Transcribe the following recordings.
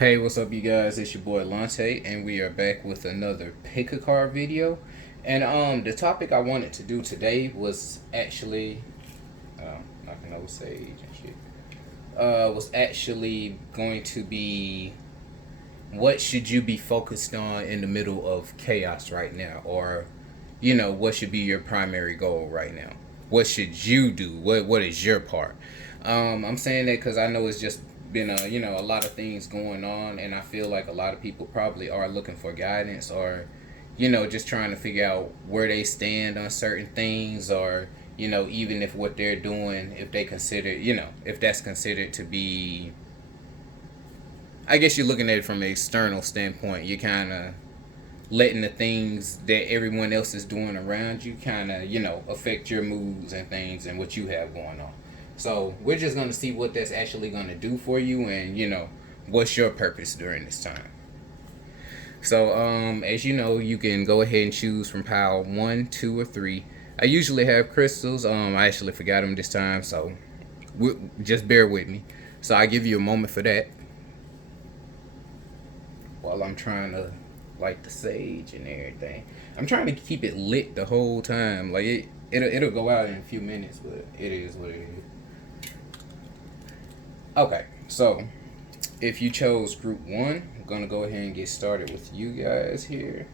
Hey, what's up, you guys? It's your boy Lante, and we are back with another pick a card video. And the topic I wanted to do today was actually, knocking over sage and shit. Was actually going to be what should you be focused on in the middle of chaos right now, or what should be your primary goal right now? What should you do? What is your part? I'm saying that because I know it's just been a lot of things going on, and I feel like a lot of people probably are looking for guidance, or just trying to figure out where they stand on certain things, or even if what they're doing, if they consider, if that's considered to be, I guess you're looking at it from an external standpoint. You're kind of letting the things that everyone else is doing around you kind of, affect your moods and things and what you have going on. So we're just going to see what that's actually going to do for you, and, what's your purpose during this time. So, as you know, you can go ahead and choose from pile 1, 2, or 3. I usually have crystals. I actually forgot them this time, so just bear with me. So I give you a moment for that while I'm trying to light the sage and everything. I'm trying to keep it lit the whole time. Like it'll go out in a few minutes, but it is what it is. Okay, so if you chose group 1, I'm gonna go ahead and get started with you guys here.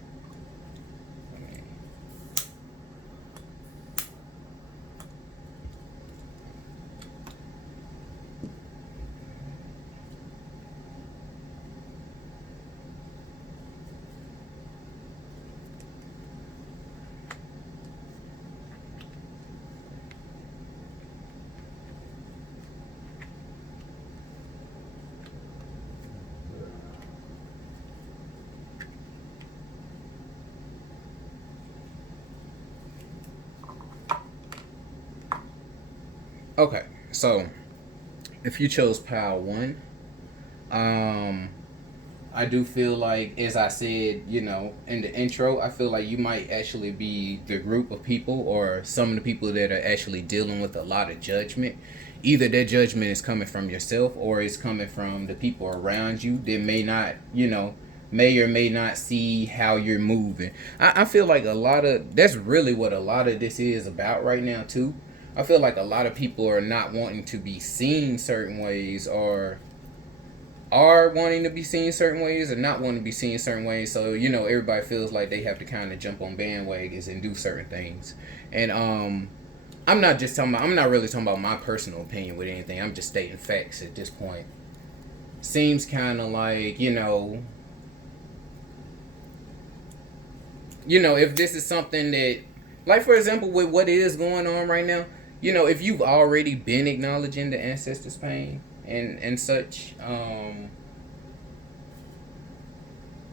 Okay, so if you chose pile 1, I do feel like, as I said, in the intro, I feel like you might actually be the group of people, or some of the people that are actually dealing with a lot of judgment. Either that judgment is coming from yourself, or it's coming from the people around you that may not, may or may not see how you're moving. I feel like that's really what a lot of this is about right now, too. I feel like a lot of people are not wanting to be seen certain ways, or are wanting to be seen certain ways, or not wanting to be seen certain ways. So everybody feels like they have to kind of jump on bandwagons and do certain things. And I'm not really talking about my personal opinion with anything. I'm just stating facts at this point. Seems kind of like, if this is something that, like, for example, with what is going on right now, if you've already been acknowledging the ancestors' pain and such,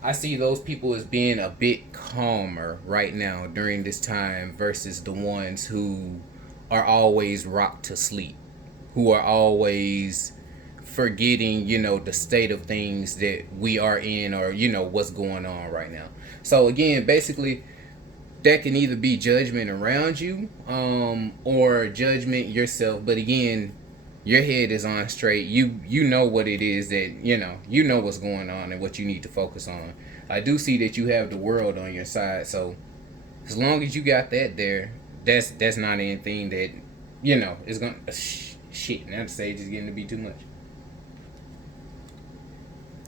I see those people as being a bit calmer right now during this time versus the ones who are always rocked to sleep, who are always forgetting, the state of things that we are in, or, what's going on right now. So again, basically, that can either be judgment around you, or judgment yourself. But again, your head is on straight. You know what it is that you know what's going on and what you need to focus on. I do see that you have the world on your side, so as long as you got that there, that's not anything that is gonna shit. Now the stage is getting to be too much.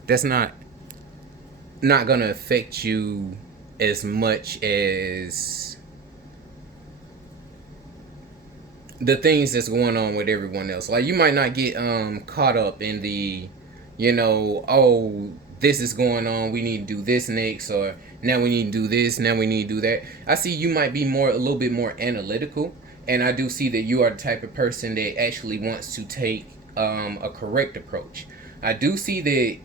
That's not gonna affect you as much as the things that's going on with everyone else. Like, you might not get caught up in the, oh, this is going on, we need to do this next, or now we need to do this, now we need to do that. I see you might be a little bit more analytical, and I do see that you are the type of person that actually wants to take a correct approach. I do see that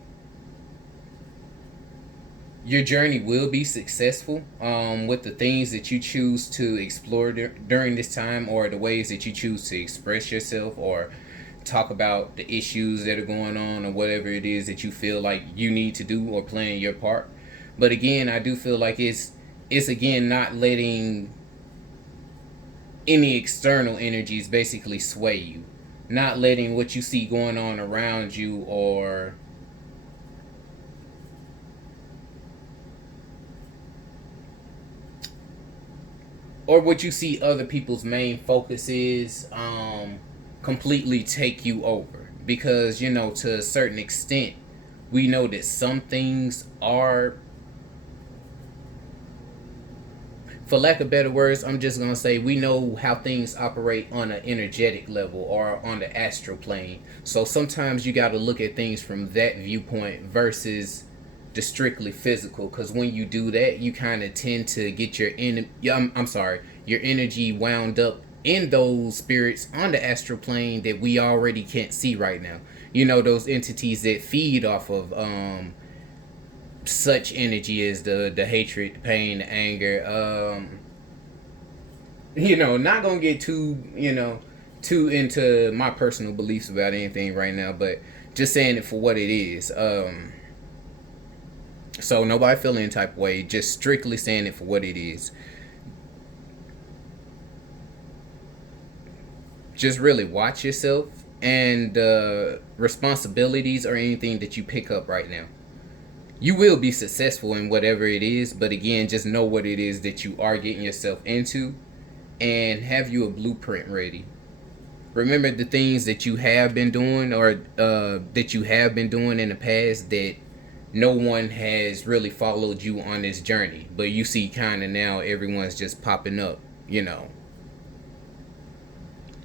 your journey will be successful with the things that you choose to explore during this time, or the ways that you choose to express yourself, or talk about the issues that are going on, or whatever it is that you feel like you need to do or playing your part. But again, I do feel like it's again not letting any external energies basically sway you, not letting what you see going on around you, or or what you see other people's main focus is, completely take you over. Because, to a certain extent, we know that some things are, for lack of better words, I'm just going to say we know how things operate on an energetic level or on the astral plane. So sometimes you got to look at things from that viewpoint versus the strictly physical, because when you do that, you kind of tend to get your energy wound up in those spirits on the astral plane that we already can't see right now. Those entities that feed off of such energy as the hatred, the pain, the anger. Not gonna get too into my personal beliefs about anything right now, but just saying it for what it is. So nobody feel any type of way, just strictly saying it for what it is. Just really watch yourself and responsibilities or anything that you pick up right now. You will be successful in whatever it is, but again, just know what it is that you are getting yourself into and have you a blueprint ready. Remember the things that you have been doing or that you have been doing in the past that no one has really followed you on this journey, but you see kind of now everyone's just popping up,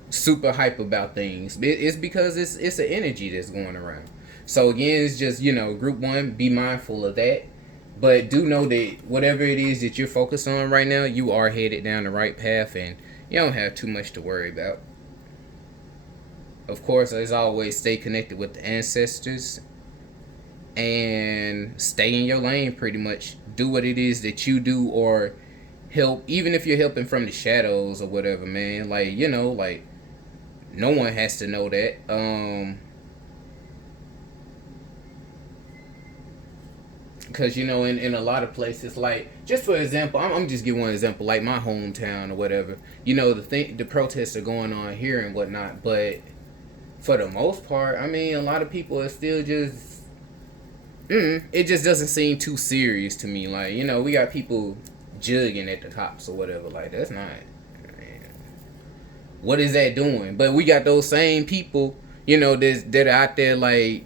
super hype about things. It's because it's an energy that's going around. So again, it's just, group one, be mindful of that. But do know that whatever it is that you're focused on right now, you are headed down the right path and you don't have too much to worry about. Of course, as always, stay connected with the ancestors and stay in your lane pretty much. Do what it is that you do or help, even if you're helping from the shadows or whatever, man. Like, no one has to know that. Because, in a lot of places, like, just for example, I'm just giving one example, like my hometown or whatever, the protests are going on here and whatnot, but for the most part, a lot of people are still just, it just doesn't seem too serious to me. Like, we got people jugging at the cops or whatever, like, that's not, man, what is that doing? But we got those same people, that are out there, like,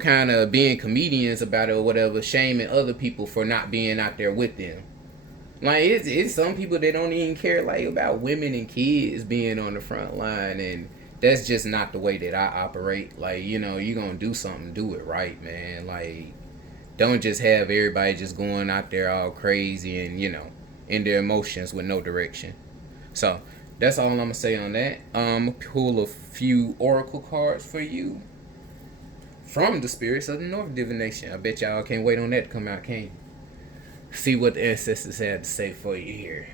kind of being comedians about it or whatever, shaming other people for not being out there with them. Like, it's some people that don't even care, like, about women and kids being on the front line, and that's just not the way that I operate. Like, you gonna do something, do it right, man. Like, don't just have everybody just going out there all crazy and, in their emotions with no direction. So, that's all I'm gonna say on that. I'm gonna pull a few oracle cards for you from the spirits of the North Divination. I bet y'all can't wait on that to come out, can't you? See what the ancestors had to say for you here.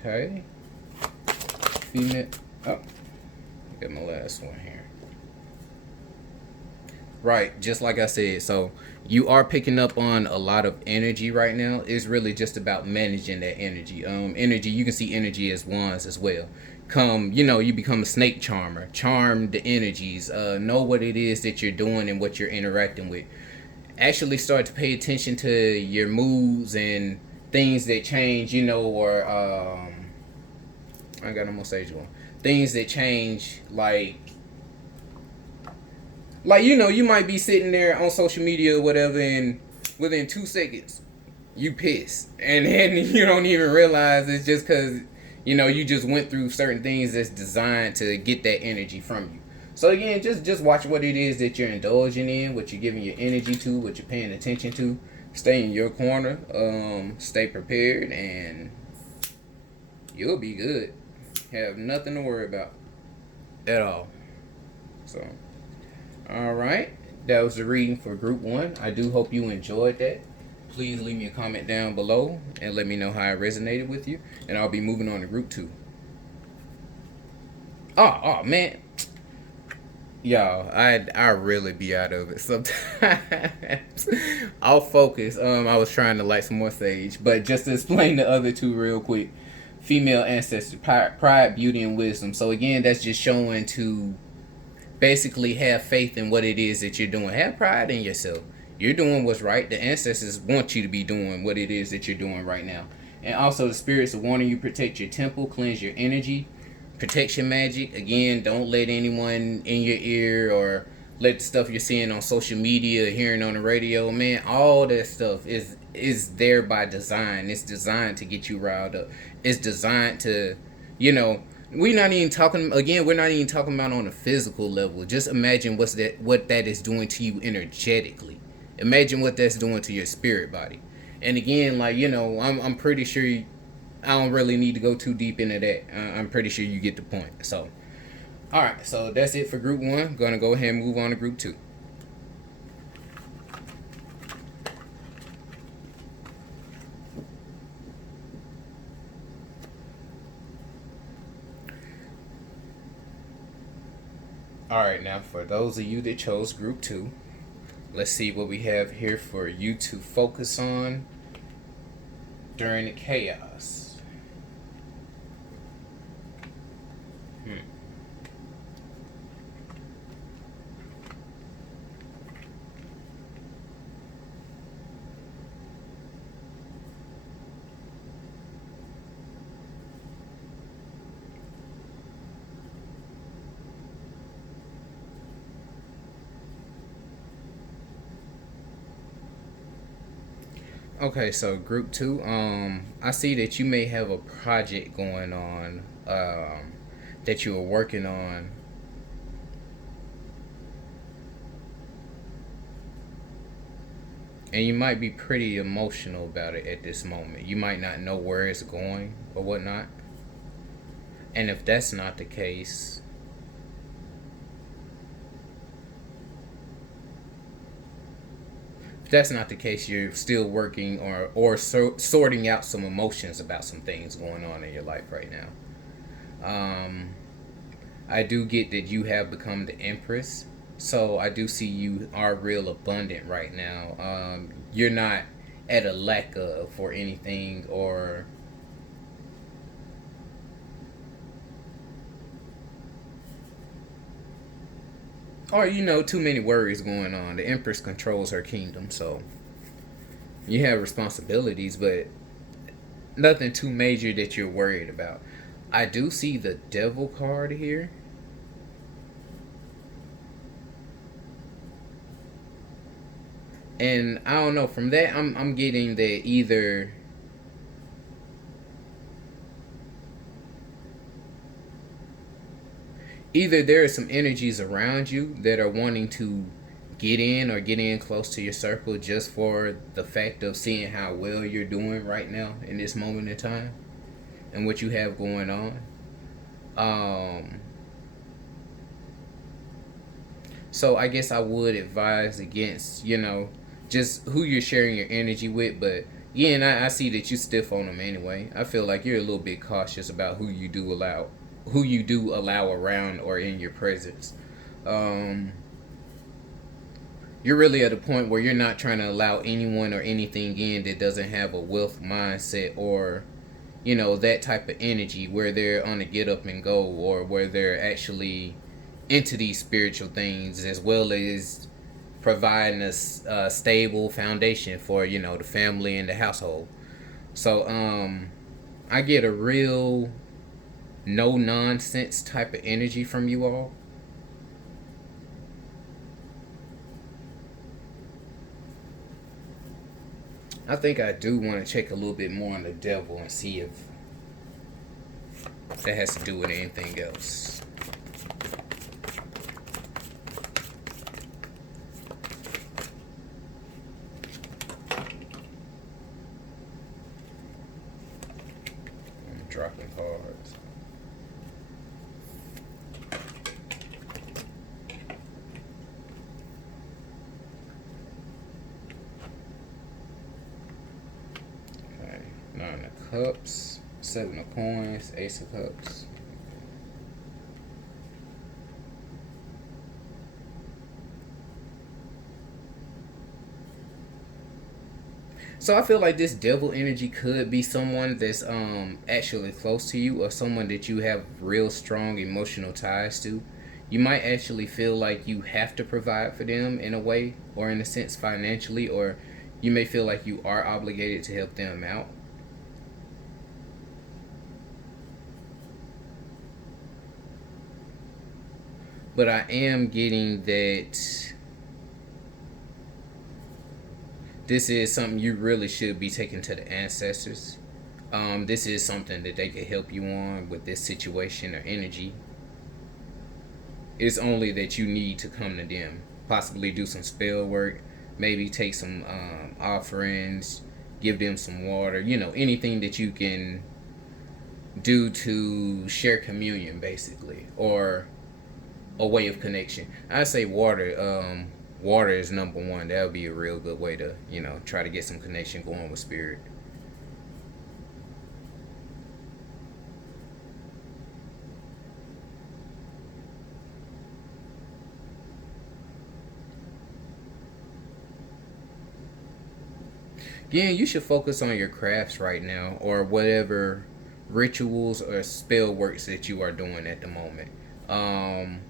Okay. Female. Oh, get my last one here. Right, just like I said, so you are picking up on a lot of energy right now. It's really just about managing that energy. Energy, you can see energy as wands as well. You become a snake charmer. Charm the energies. Know what it is that you're doing and what you're interacting with. Actually start to pay attention to your moods and things that change, or I got no more sage going. Things that change, like you might be sitting there on social media or whatever, and within 2 seconds, you piss. And then you don't even realize it's just because, you just went through certain things that's designed to get that energy from you. So again, just watch what it is that you're indulging in, what you're giving your energy to, what you're paying attention to. Stay in your corner, stay prepared, and you'll be good. Have nothing to worry about at all. So, alright, that was the reading for group 1. I do hope you enjoyed that. Please leave me a comment down below and let me know how it resonated with you, and I'll be moving on to group 2. Oh man, y'all, I really be out of it sometimes. I'll focus. I was trying to light some more sage, but just to explain the other 2 real quick. female ancestors, pride, beauty, and wisdom. So again, that's just showing to basically have faith in what it is that you're doing. Have pride in yourself. You're doing what's right. The ancestors want you to be doing what it is that you're doing right now. And also the spirits are warning you, protect your temple, cleanse your energy, protection magic. Again, don't let anyone in your ear or let the stuff you're seeing on social media, hearing on the radio, man, all that stuff is there by design. It's designed to get you riled up. It's designed to, you know, we're not even talking about on a physical level. Just imagine what that is doing to you energetically. Imagine what that's doing to your spirit body. And again, like, I'm pretty sure I don't really need to go too deep into that. I'm pretty sure you get the point. So, all right, so that's it for group 1. Gonna go ahead and move on to group 2. All right, now for those of you that chose group 2, let's see what we have here for you to focus on during the chaos. Okay, so group 2, I see that you may have a project going on, that you are working on. And you might be pretty emotional about it at this moment. You might not know where it's going or whatnot. And if that's not the case, you're still working sorting out some emotions about some things going on in your life right now. I do get that you have become the Empress, so I do see you are real abundant right now. You're not at a lack of for anything, or too many worries going on. The Empress controls her kingdom, so you have responsibilities, but nothing too major that you're worried about. I do see the Devil card here. And I don't know, from that I'm getting that either there are some energies around you that are wanting to get in close to your circle just for the fact of seeing how well you're doing right now in this moment in time and what you have going on. So I guess I would advise against, just who you're sharing your energy with. But yeah, and I see that you stiff on them anyway. I feel like you're a little bit cautious about who you do allow around or in your presence. You're really at a point where you're not trying to allow anyone or anything in that doesn't have a wealth mindset, or that type of energy where they're on a get up and go, or where they're actually into these spiritual things, as well as providing a stable foundation for the family and the household. So I get a real no nonsense type of energy from you all. I think I do want to check a little bit more on the Devil and see if that has to do with anything else. I'm dropping cards. Okay, 9 of Cups, 7 of Coins, Ace of Cups. So I feel like this devil energy could be someone that's actually close to you, or someone that you have real strong emotional ties to. You might actually feel like you have to provide for them in a way, or in a sense financially, or you may feel like you are obligated to help them out. But I am getting that this is something you really should be taking to the ancestors. This is something that they could help you on with this situation or energy. It's only that you need to come to them, possibly do some spell work, maybe take some offerings, give them some water, anything that you can do to share communion, basically, or a way of connection. I say water. Water is number one. That would be a real good way to, try to get some connection going with spirit. Again, you should focus on your crafts right now, or whatever rituals or spell works that you are doing at the moment. Um,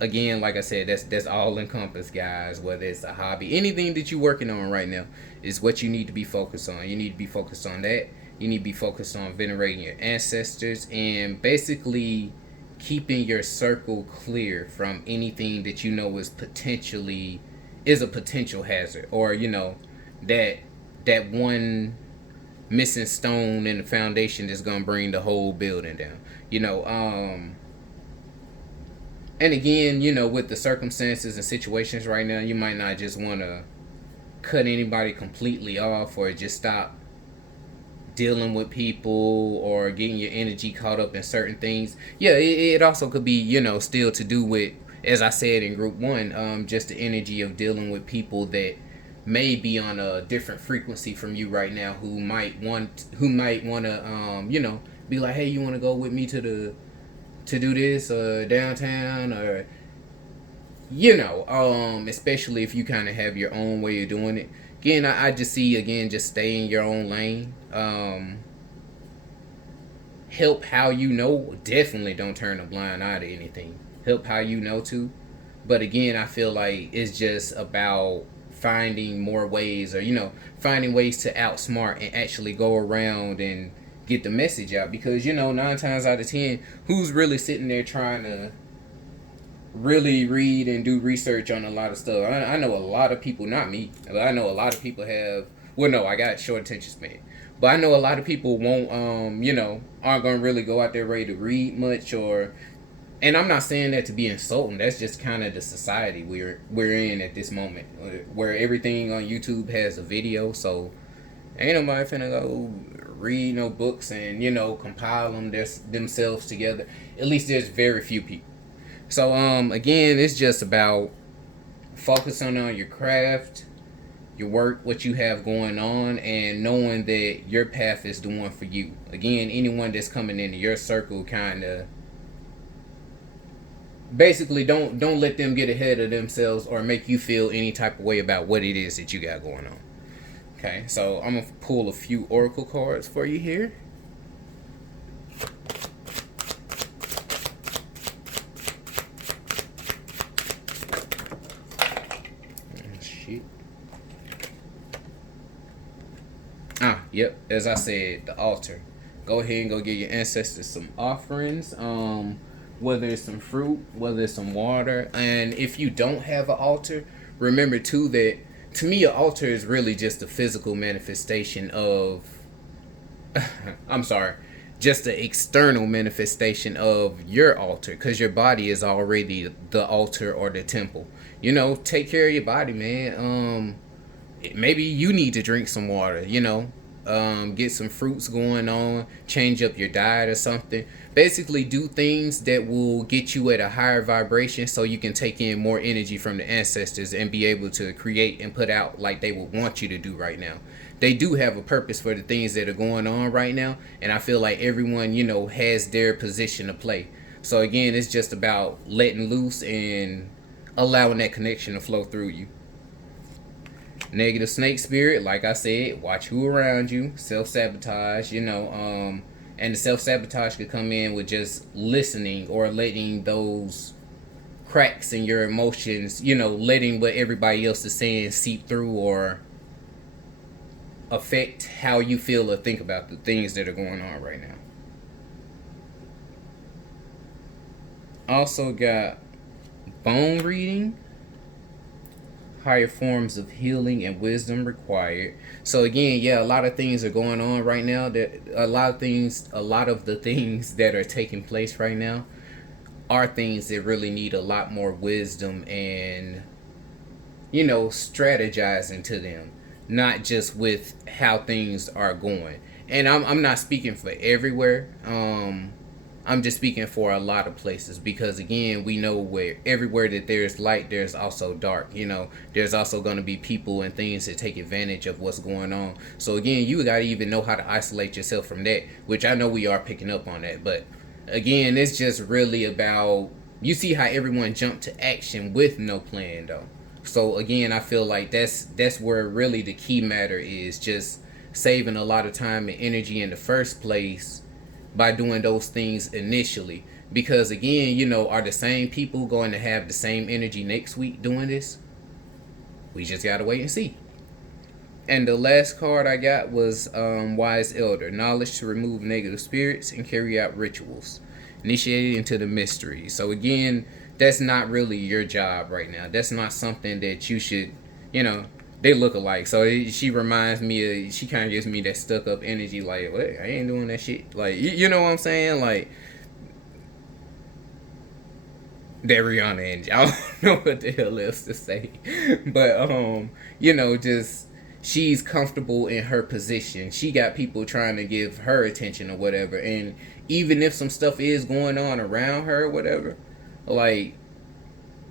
Again, like I said, that's all encompassed, guys. Whether it's a hobby, anything that you're working on right now is what you need to be focused on. You need to be focused on that. You need to be focused on venerating your ancestors and basically keeping your circle clear from anything that you know is a potential hazard, or that that one missing stone in the foundation that's gonna bring the whole building down. You know, and again, with the circumstances and situations right now, you might not just want to cut anybody completely off, or just stop dealing with people, or getting your energy caught up in certain things. Yeah, it also could be, still to do with, as I said in group one, just the energy of dealing with people that may be on a different frequency from you right now, who might want to, be like, hey, you want to go with me to do this downtown, or especially if you kind of have your own way of doing it. Again, I just see, again, just stay in your own lane. Help how you know. Definitely don't turn a blind eye to anything. Help how you know to. But again, I feel like it's just about finding more ways, or finding ways to outsmart and actually go around and get the message out. Because 9 times out of 10, who's really sitting there trying to really read and do research on a lot of stuff? I know a lot of people, not me, but I know a lot of people have. Well, no, I got short attention span, but I know a lot of people won't, aren't gonna really go out there ready to read much, or. And I'm not saying that to be insulting. That's just kind of the society we're in at this moment, where everything on YouTube has a video. So ain't nobody finna go read no books and compile them themselves together. At least there's very few people. So again, it's just about focusing on your craft, your work, what you have going on, and knowing that your path is the one for you. Again, anyone that's coming into your circle, kind of basically don't let them get ahead of themselves or make you feel any type of way about what it is that you got going on. Okay, so I'm gonna pull a few oracle cards for you here. Shit. Yep. As I said, the altar. Go ahead and go give your ancestors some offerings. Whether it's some fruit, whether it's some water, and if you don't have an altar, remember too that, to me, an altar is really just a physical manifestation of. I'm sorry, just the external manifestation of your altar, because your body is already the altar or the temple. Take care of your body, man. Maybe you need to drink some water. Get some fruits going on, change up your diet or something. Basically, do things that will get you at a higher vibration, so you can take in more energy from the ancestors and be able to create and put out like they would want you to do right now. They do have a purpose for the things that are going on right now, and I feel like everyone, has their position to play. So again, it's just about letting loose and allowing that connection to flow through you. Negative snake spirit, like I said, watch who around you. Self-sabotage, and the self-sabotage could come in with just listening or letting those cracks in your emotions, letting what everybody else is saying seep through or affect how you feel or think about the things that are going on right now. Also got bone reading, higher forms of healing and wisdom required. So again, yeah, a lot of things are going on right now. That a lot of the things that are taking place right now are things that really need a lot more wisdom and strategizing to them, not just with how things are going. And I'm not speaking for everywhere. I'm just speaking for a lot of places because again, we know where everywhere that there's light, there's also dark. There's also going to be people and things that take advantage of what's going on. So again, you got to even know how to isolate yourself from that, which I know we are picking up on that. But again, it's just really about, you see how everyone jumped to action with no plan though. So again, I feel like that's where really the key matter is, just saving a lot of time and energy in the first place by doing those things initially. Because again, are the same people going to have the same energy next week doing this? We just gotta wait and see. And the last card I got was Wise Elder. Knowledge to remove negative spirits and carry out rituals. Initiated into the mystery. So again, that's not really your job right now. That's not something that you should, they look alike. So she reminds me of, she kind of gives me that stuck up energy, like, what? I ain't doing that shit. Like, you know what I'm saying? Like, that Rihanna energy. I don't know what the hell else to say. But, just, she's comfortable in her position. She got people trying to give her attention or whatever. And even if some stuff is going on around her or whatever, like,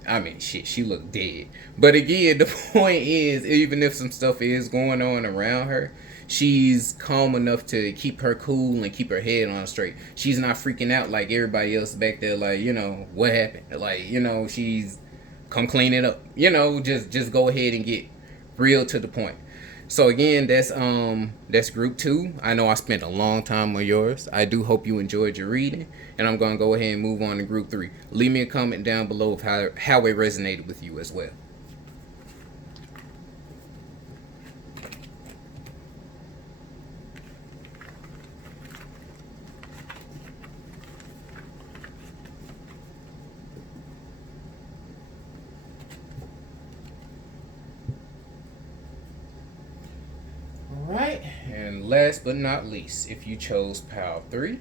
I mean, shit, she looked dead. But again, the point is, even if some stuff is going on around her, she's calm enough to keep her cool and keep her head on straight. She's not freaking out like everybody else back there, like, what happened? Like, she's, come clean it up. Just go ahead and get real to the point. So again, that's group 2. I know I spent a long time on yours. I do hope you enjoyed your reading, and I'm gonna go ahead and move on to group 3. Leave me a comment down below of how it resonated with you as well. Alright, and last but not least, if you chose pile 3,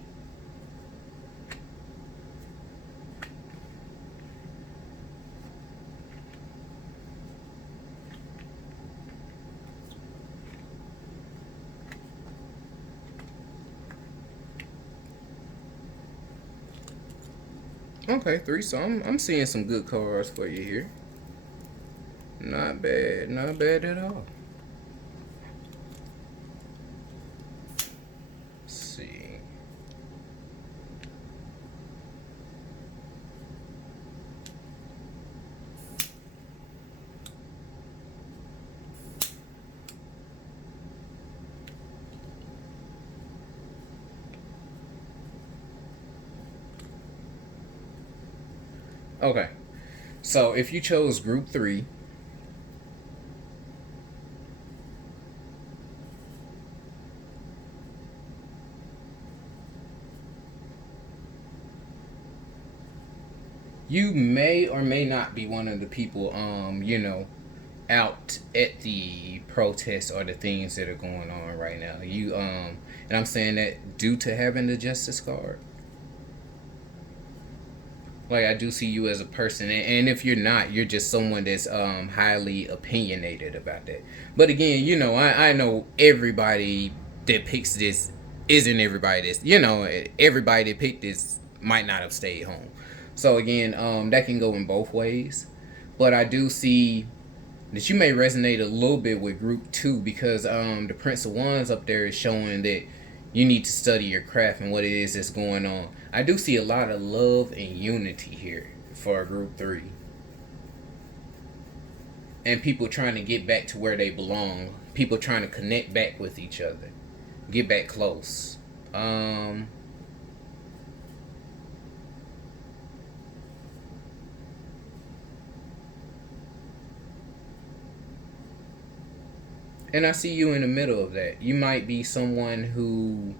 okay, 3, so I'm seeing some good cards for you here. Not bad at all. Okay, so if you chose group 3, you may or may not be one of the people, out at the protests or the things that are going on right now. And I'm saying that due to having the Justice card. Like, I do see you as a person, and if you're not, you're just someone that's highly opinionated about that. But again, I know everybody that picks this isn't everybody that's, everybody that picked this might not have stayed home. So again, that can go in both ways. But I do see that you may resonate a little bit with group 2 because the Prince of Wands up there is showing that you need to study your craft and what it is that's going on. I do see a lot of love and unity here for group 3. and people trying to get back to where they belong. People trying to connect back with each other, get back close. Um, and I see you in the middle of that. You might be someone who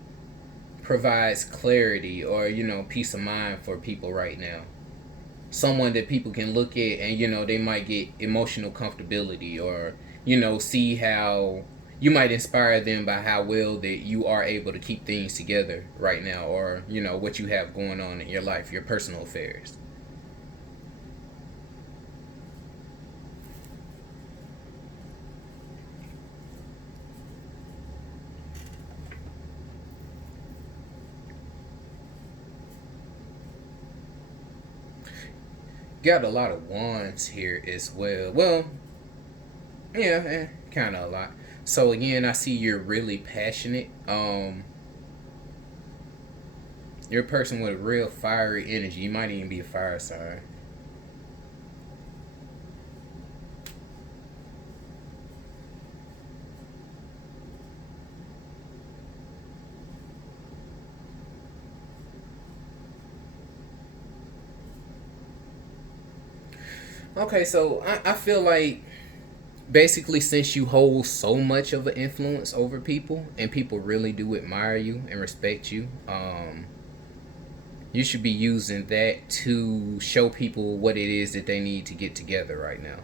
provides clarity or peace of mind for people right now. Someone that people can look at and they might get emotional comfortability, or see how you might inspire them by how well that you are able to keep things together right now, or what you have going on in your life, your personal affairs. Got a lot of wands here as well. Well, yeah, kind of a lot. So again, I see you're really passionate. You're a person with real fiery energy. You might even be a fire sign. Okay, so I feel like basically, since you hold so much of an influence over people and people really do admire you and respect you, you should be using that to show people what it is that they need to get together right now.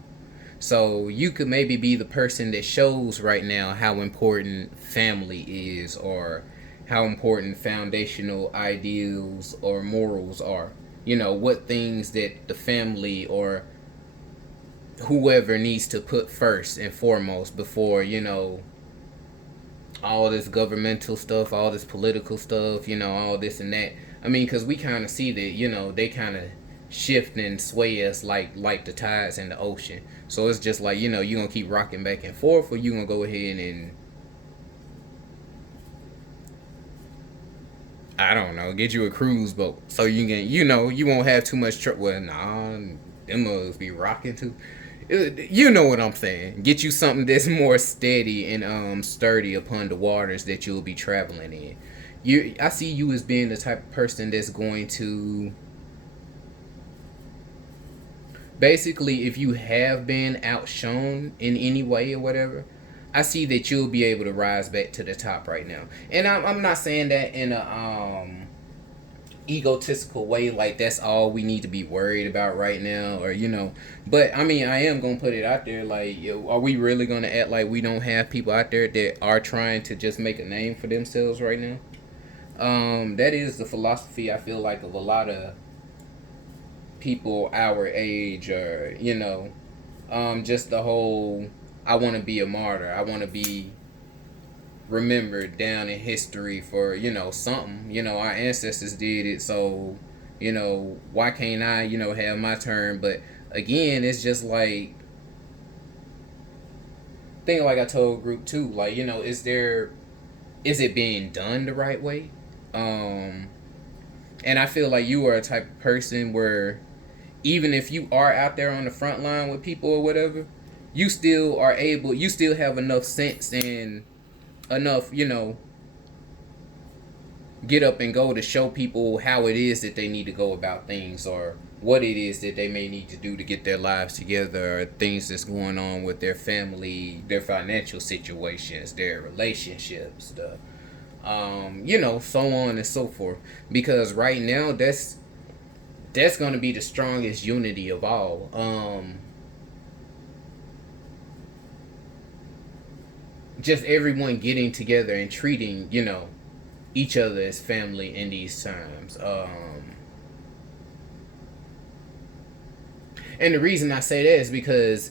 So you could maybe be the person that shows right now how important family is, or how important foundational ideals or morals are. What things that the family or whoever needs to put first and foremost before, all this governmental stuff, all this political stuff, all this and that. I mean, because we kind of see that, they kind of shift and sway us like the tides in the ocean. So it's just like, you're going to keep rocking back and forth, or you're going to go ahead and, I don't know, get you a cruise boat. So you can, you won't have too much trouble. Well, nah, them mugs be rocking too. You know what I'm saying. Get you something that's more steady and sturdy upon the waters that you'll be traveling in. I see you as being the type of person that's going to basically, if you have been outshone in any way or whatever, I see that you'll be able to rise back to the top right now. And I'm not saying that in a egotistical way, like that's all we need to be worried about right now, or but I mean, I am gonna put it out there, like, are we really gonna act like we don't have people out there that are trying to just make a name for themselves right now? That is the philosophy, I feel like, of a lot of people our age, or just the whole, I want to be a martyr, I want to be remembered down in history for something. Our ancestors did it, so why can't I have my turn? But again, it's just like, thing like I told group too, like, is it being done the right way? And I feel like you are a type of person where, even if you are out there on the front line with people or whatever, you still have enough sense and enough, get up and go to show people how it is that they need to go about things, or what it is that they may need to do to get their lives together, or things that's going on with their family, their financial situations, their relationships, so on and so forth. Because right now, that's going to be the strongest unity of all. Just everyone getting together and treating, each other as family in these times. And the reason I say that is because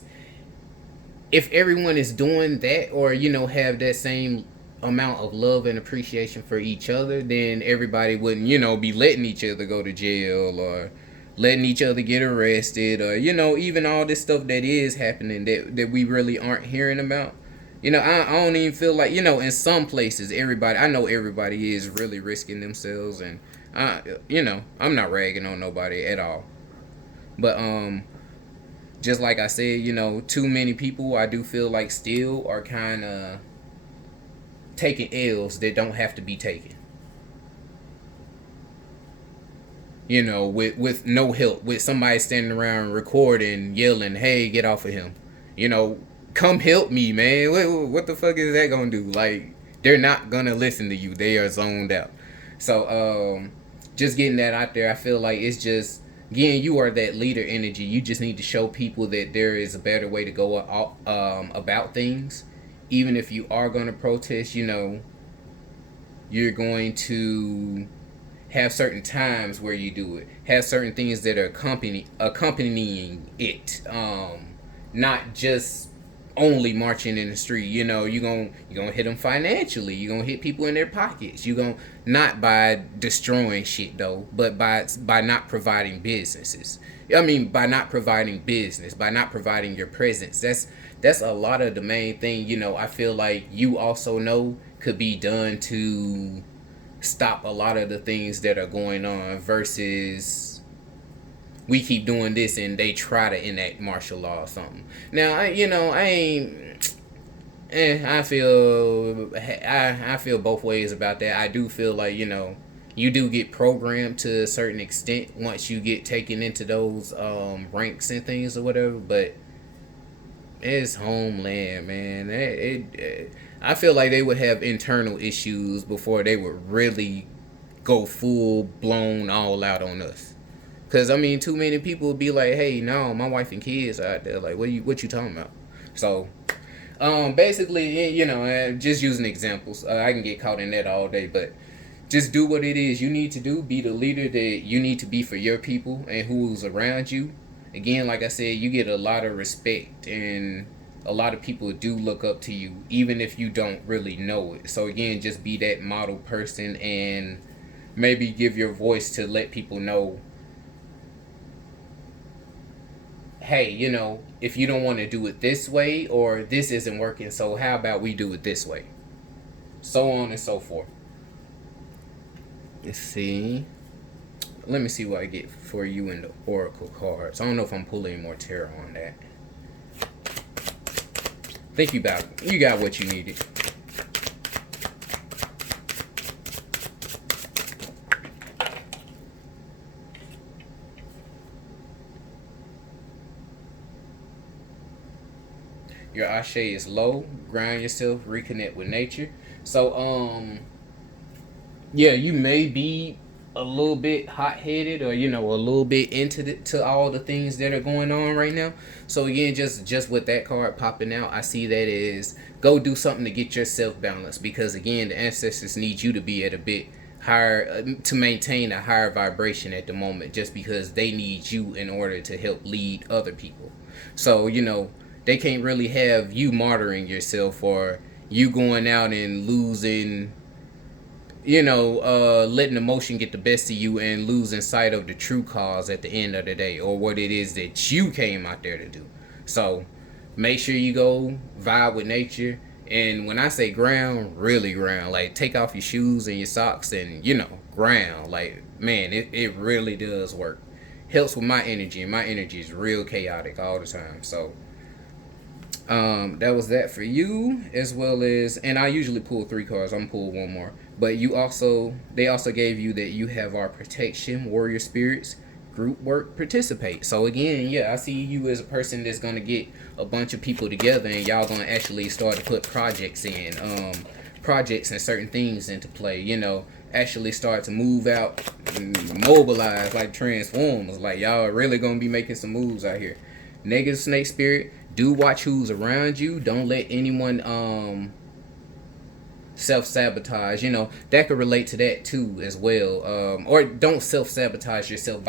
if everyone is doing that, or have that same amount of love and appreciation for each other, then everybody wouldn't be letting each other go to jail, or letting each other get arrested, or even all this stuff that is happening that we really aren't hearing about. I don't even feel like, in some places, I know everybody is really risking themselves, and I'm not ragging on nobody at all. But just like I said, too many people, I do feel like, still are kind of taking L's that don't have to be taken. With no help, with somebody standing around recording, yelling, "Hey, get off of him!" You know, come help me, man. What the fuck is that gonna do? Like, they're not gonna listen to you. They are zoned out. So, just getting that out there, I feel like it's just, again, you are that leader energy. You just need to show people that there is a better way to go about things. Even if you are gonna protest, you're going to have certain times where you do it. Have certain things that are accompanying it. Not just only marching in the street. You're gonna hit them financially. You're gonna hit people in their pockets. You're gonna, not by destroying shit though, but by not providing businesses. I mean, by not providing business, by not providing your presence. That's a lot of the main thing. I feel like you also know could be done to stop a lot of the things that are going on, versus we keep doing this and they try to enact martial law or something. Now, I ain't. I feel both ways about that. I do feel like, you do get programmed to a certain extent once you get taken into those ranks and things or whatever, but it's homeland, man. I feel like they would have internal issues before they would really go full blown all out on us. Cause I mean, too many people would be like, "Hey, no, my wife and kids are out there. Like, what you talking about?" So, basically, just using examples. I can get caught in that all day, but just do what it is you need to do. Be the leader that you need to be for your people and who's around you. Again, like I said, you get a lot of respect, and a lot of people do look up to you, even if you don't really know it. So again, just be that model person, and maybe give your voice to let people know, hey, if you don't want to do it this way, or this isn't working, so how about we do it this way? So on and so forth. Let's see. Let me see what I get for you in the Oracle cards. I don't know if I'm pulling any more tarot on that. Think about it. You got what you needed. Your ashe is low. Ground yourself. Reconnect with nature. So, yeah, you may be a little bit hot-headed, or a little bit to all the things that are going on right now. So again, just with that card popping out, I see that is, go do something to get yourself balanced, because again, the ancestors need you to be at a bit higher, to maintain a higher vibration at the moment, just because they need you in order to help lead other people. So they can't really have you martyring yourself, or you going out and losing, letting emotion get the best of you and losing sight of the true cause at the end of the day, or what it is that you came out there to do. So make sure you go vibe with nature. And when I say ground, really ground. Like, take off your shoes and your socks and, ground. Like, man, it really does work. Helps with my energy, and my energy is real chaotic all the time. So that was that for you, as well as, and I usually pull 3 cards. I'm gonna pull one more. But they also gave you that you have our protection, warrior spirits, group work, participate. So again, yeah, I see you as a person that's gonna get a bunch of people together, and y'all gonna actually start to put projects and certain things into play. Actually start to move out, and mobilize like Transformers. Like, y'all are really gonna be making some moves out here. Negative snake spirit. Do watch who's around you. Don't let anyone self-sabotage. That could relate to that too as well. Or don't self-sabotage yourself